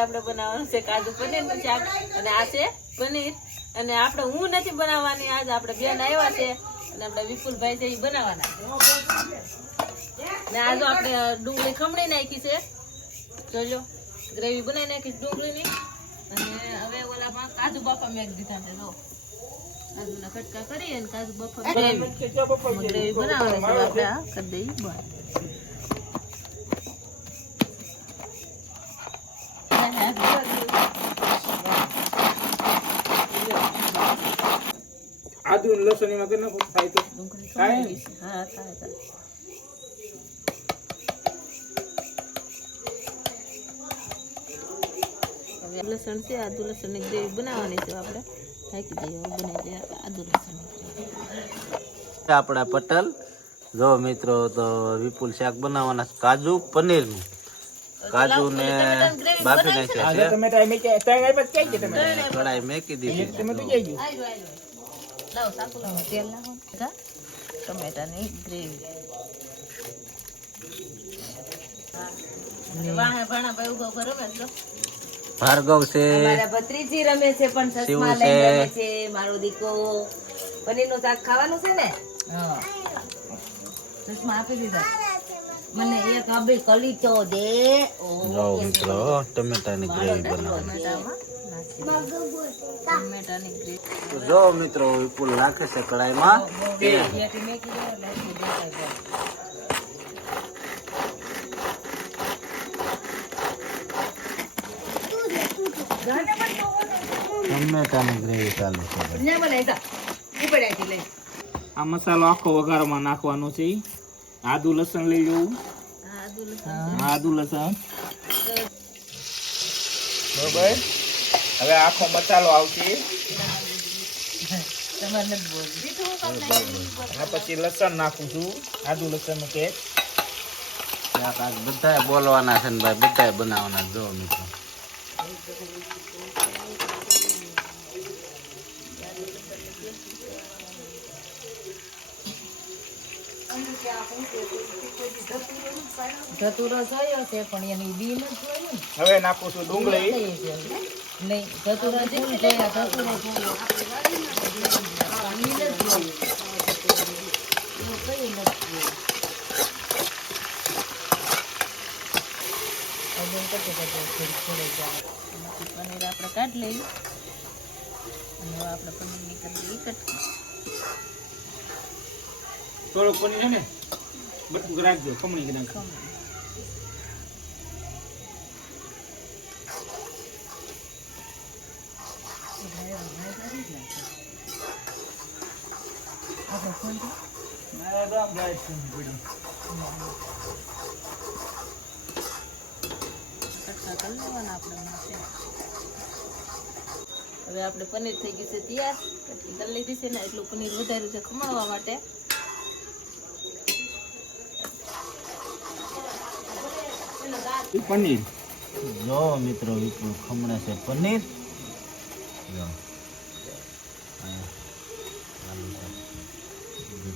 આપણે બનાવવાનું છે કાજુ પનીરનું શાક અને આ છે પનીર અને આપણે હું નથી બનાવવાની આજ આપણે બેન આવ્યા છે અને આપણે વિપુલભાઈ છે એ બનાવવાના ને આજો આપણે ડુંગળી ખમણી નાખી છે જોજો ગ્રેવી બનાવી નાખી ડુંગળીની અને હવે ઓલામાં કાજુ બાફા મેક દીધા છે જો કાજુના કટકા કરી અને કાજુ બાફા ગ્રેવી બનાવવાની છે આપણે આ કરી દઈએ બસ આદુ લસણ એમાં કરી નાખો થાય તો થાય હા થાય હવે લસણ છે આદુ લસણ ની ગ્રેવી બનાવવાની છે આપણે ઢાંકી દઈએ બનાવી દઈએ આદુ લસણ આપણા પટેલ જો મિત્રો તો વિપુલ શાક બનાવવાના કાજુ પનીર નું કાજુ ને બાફી નાખ્યા છે ટમેટા મેકે તઈ આઈ પછી કે ટમેટા કડાઈ મેકી દીધી ટમેટું જઈ ગયું લાવો સાકુ લાવો તેલ નાખો ટમેટાની ગ્રેવી વાહે ભાણા ભાઈ ઉભો કરો મેં ભાર્ગવ છે મારા ભત્રીજી રમે છે પણ ચશ્મા લઈને રમે છે મારો દીકરો પનીરનું શાક ખાવાનું છે ને હા ચશ્મા આપી દીધા મને એક અબે કલીચો દે જો મિત્રો ટમેટાની ગ્રેવી બનાવવાની ટમેટાની ગ્રેવી જો મિત્રો વિપુલ નાખે છે કડાઈમાં તેલ ટમેટાની ગ્રેવી ચાલુ છે આ મસાલો આખો વઘારમાં નાખવાનો છે આદુ લસણ લઈ લેવું આદુ લસણ બરોબર હવે આખો મસાલો આવશે પછી લસણ નાખું છું આદુ લસણ નું પેસ્ટ બધા બોલવાના છે ને ભાઈ બધા બનાવવાના જો મિત્રો ધતુરો જોયો છે પણ એની બી નથી જોયું હવે નાખું છું ડુંગળી નહીં ધતુરો જેવું જોયા ધતુરો જોયો પનીર આપણે કાઢી લઈએ અને આપણે પનીર નીકળી કટકી થોડુંક પનીર છે ને બટકું રાખજો ખમણી નાખો હવે આપણે પનીર થઈ ગયું છે તૈયાર કટકી કરી લીધી છે ને એટલું પનીર વધાર્યું છે ખમણવા માટે પનીર જો મિત્રો વિપુલ ખમણે છે પનીર જો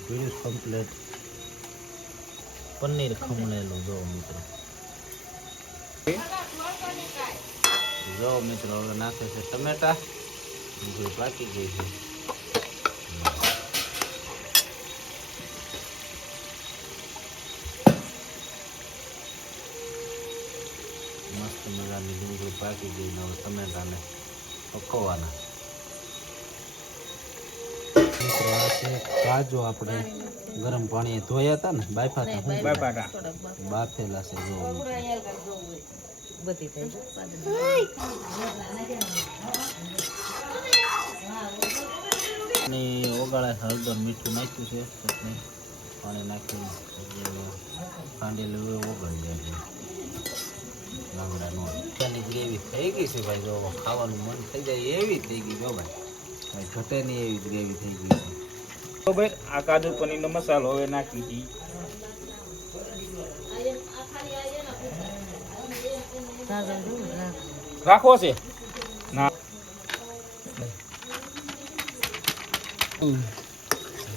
કમ્પ્લીટ પનીર ખમણેલું જો મિત્રો હવે નાખે છે ટમેટા જે પાકી ગઈ છે મસ્ત મજાની ડુંગળી પાકી ગઈ ને હવે ટમેટાને પકવવાના મિત્રો આ છે કાજુ આપણે ગરમ પાણી ધોયા હતા ને બાફાતા બાફેલા છે જો બધી થઈ ઓગાળે હળદર મીઠું નાખ્યું છે ચટણી પાણી નાખીને કાંડેલું ઓગળી જાય છે લાંગડાનો ત્યાંની ગ્રેવી થઈ ગઈ છે ભાઈ જો ખાવાનું મન થઈ જાય એવી થઈ ગઈ જો ભાઈ ઘટે નહીં એવી ગ્રેવી થઈ ગઈ છે બરોબર આ કાજુ પનીરનો મસાલો હવે નાખી દી રાખવો છે ના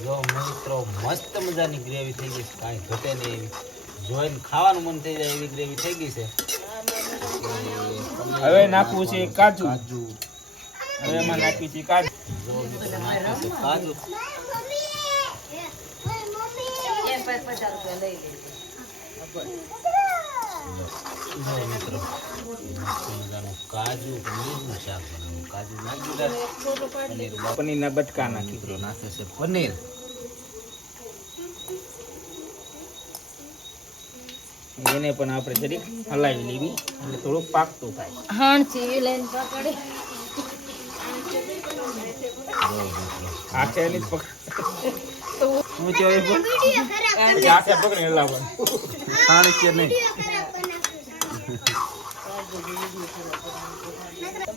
જો મિત્રો મસ્ત મજાની ગ્રેવી થઈ ગઈ છે કાંઈ ઘટે નહીં એવી જોઈને ખાવાનું મન થઈ જાય એવી ગ્રેવી થઈ ગઈ છે હવે નાખવું છે કાજુ. કાજુ હવે એમાં નાખવી છે કાજુ. જો મિત્રો નાખ્યું છે કાજુ. એમ 50 રૂપિયા લઈ લેજો. જો મિત્રો મજાનું કાજુ પનીરનું શાક બનાવ્યું. કાજુ નાખી દીધા. પનીરના બટકા નાખી. મિત્રો નાખે છે પનીર. એને પણ આપણે જરીક હલાવી લેવી એટલે થોડુંક પાકતું થાય. હાણથી લઈને પકડી. જો મિત્રો હાથે એની જ પકડ. હું ચોરી પર પછી હાથે પકડીને હલાવવાનું. ખાણ કે નહીં.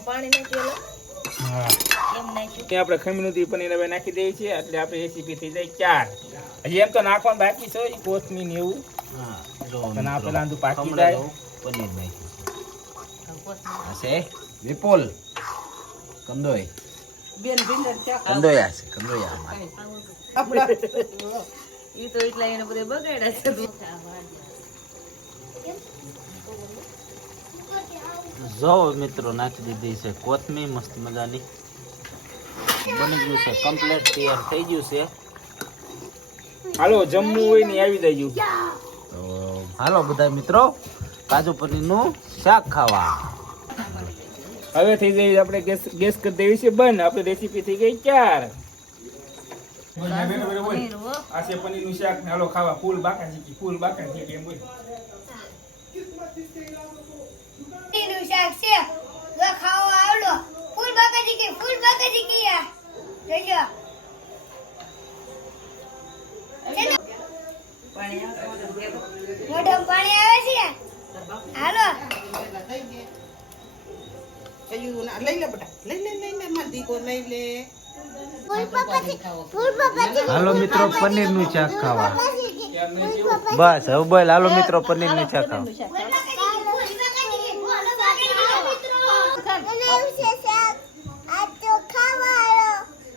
પાણી નાખ્યું હા. એમ નાખ્યું. અહીં આપણે ખમીનું પનીર હવે નાખી દઈએ છીએ એટલે આપણે રેસીપી થઈ જાય 4. હજી એમ તો નાખવાનું બાકી છે કોથમીર ને એવું. હા જો પણ આ મિત્રો, પેલા આંધું પાકી ખમણાનું પનીર નાખ્યું છે. આ છે વિપુલ કંદોય. કંદોયા છે કંદોયા. ઈ તો એટલા એને બધે બગાડ્યા છે. જો મિત્રો નાખી દીધી છે કોથમીર મસ્ત મજાની. બની ગયું છે કમ્પ્લીટ તૈયાર થઈ ગયું છે. હાલો જમવું હોય ને આવી દેજો. તો હાલો બધા મિત્રો કાજુ પનીરનું શાક ખાવા. હવે થઈ જાય આપણે ગેસ કરી દેવી છે બંધ. આપણે રેસીપી થઈ ગઈ 4. પનીર હો. આ છે પનીરનું શાક ને હાલો ખાવા. ફૂલ બાકા શીખી ફૂલ બાકા શીખી એમ બોલ. પનીરનું શાક છે જો ખાવા આવડો ફૂલ બાકાજી કે યા જોજો પાણી આવે મોઢામાં પાણી આવે છે હાલો હાલો મિત્રો પનીરનું શાક ખાવા. બસ હવે બોલ હાલો મિત્રો પનીરનું શાક ખાવા.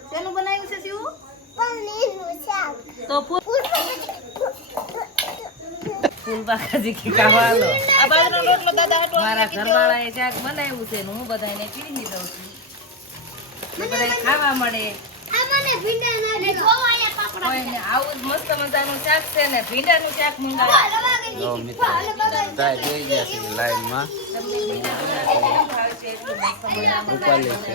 શેનું બનાવ્યું છે શિવ? તો ફૂલ બાકાજી કે ખાવાનો. આ બાજુનો રોટલો દાદા આટલો મારા ઘરવાળાએ શાક બનાવ્યું છે ને હું બધાને પીરી દઉં છું. બધાય ખાવા મળે. કોઈને આવું જ મસ્ત મજાનું શાક છે ને ભીંડાનું શાક મંગાવ્યું. જો મિત્રો બધા જોઈ ગયા છે લાઈનમાં. ઉપાલી છે.